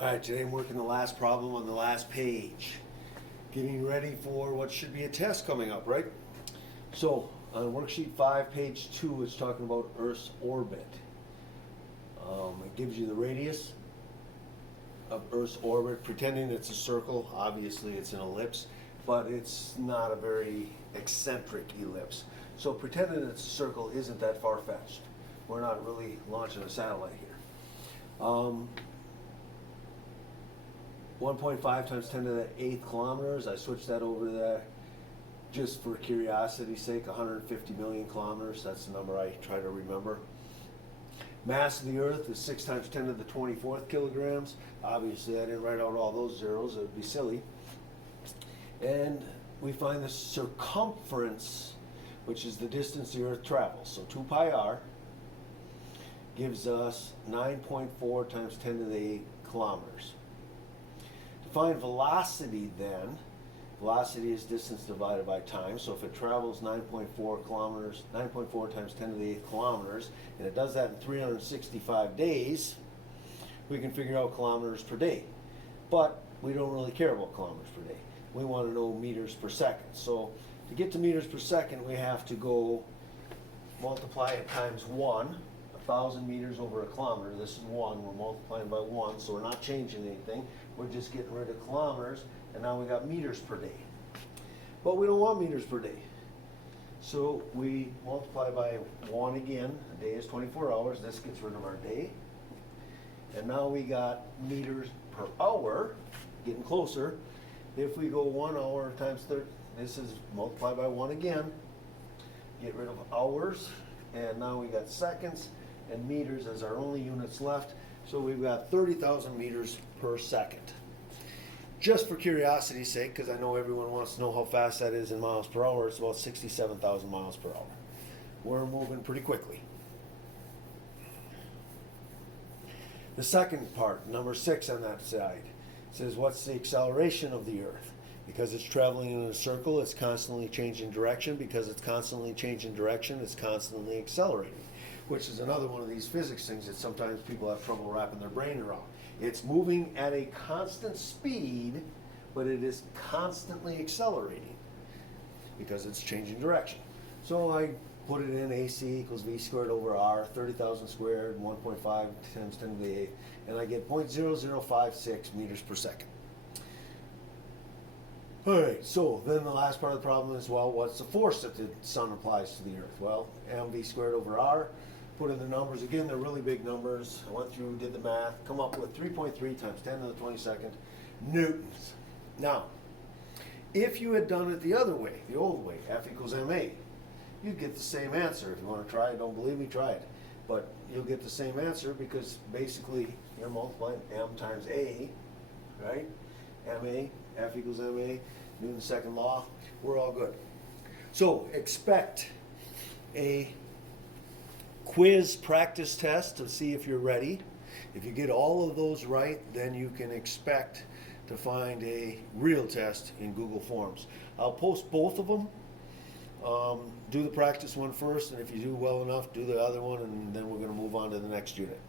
All right, today I'm working the last problem on the last page. Getting ready for what should be a test coming up, right? So, on worksheet 5, page 2, it's talking about Earth's orbit. It gives you the radius of Earth's orbit, pretending it's a circle. Obviously, it's an ellipse, but it's not a very eccentric ellipse. So, pretending it's a circle isn't that far-fetched. We're not really launching a satellite here. 1.5 times 10 to the 8th kilometers. I switched that over to that just for curiosity's sake. 150 million kilometers. That's the number I try to remember. Mass of the Earth is 6 times 10 to the 24th kilograms. Obviously, I didn't write out all those zeros. It would be silly. And we find the circumference, which is the distance the Earth travels. So 2 pi r gives us 9.4 times 10 to the 8 kilometers. To find velocity then, velocity is distance divided by time. So if it travels 9.4 kilometers, 9.4 times 10 to the 8th kilometers, and it does that in 365 days, we can figure out kilometers per day. But we don't really care about kilometers per day. We want to know meters per second. So to get to meters per second, we have to go multiply it times 1. 1,000 meters over a kilometer. This is 1. We're multiplying by 1, so we're not changing anything. We're just getting rid of kilometers, and now we got meters per day. But we don't want meters per day. So we multiply by 1 again. A day is 24 hours. This gets rid of our day. And now we got meters per hour, getting closer. If we go 1 hour times 30, this is multiply by 1 again. Get rid of hours, and now we got seconds and meters as our only units left. So we've got 30,000 meters per second. Just for curiosity's sake, because I know everyone wants to know how fast that is in miles per hour, it's about 67,000 miles per hour. We're moving pretty quickly. The second part, number 6 on that side, says what's the acceleration of the Earth? Because it's traveling in a circle, it's constantly changing direction. Because it's constantly changing direction, it's constantly accelerating, which is another one of these physics things that sometimes people have trouble wrapping their brain around. It's moving at a constant speed, but it is constantly accelerating because it's changing direction. So I put it in AC equals V squared over R, 30,000 squared, 1.5 times 10 to the 8th, and I get 0.0056 meters per second. All right, so then the last part of the problem is, well, what's the force that the sun applies to the Earth? Well, mv squared over r. Put in the numbers. Again, they're really big numbers. I went through, did the math, come up with 3.3 times 10 to the 22nd newtons. Now, if you had done it the other way, the old way, F equals ma, you'd get the same answer. If you want to try it, don't believe me, try it. But you'll get the same answer because basically you're multiplying m times a, right? ma, F equals ma, Newton's second law. We're all good. So expect a quiz practice test to see if you're ready. If you get all of those right, then you can expect to find a real test in Google Forms. I'll post both of them. Do the practice one first, and if you do well enough, do the other one, and then we're going to move on to the next unit.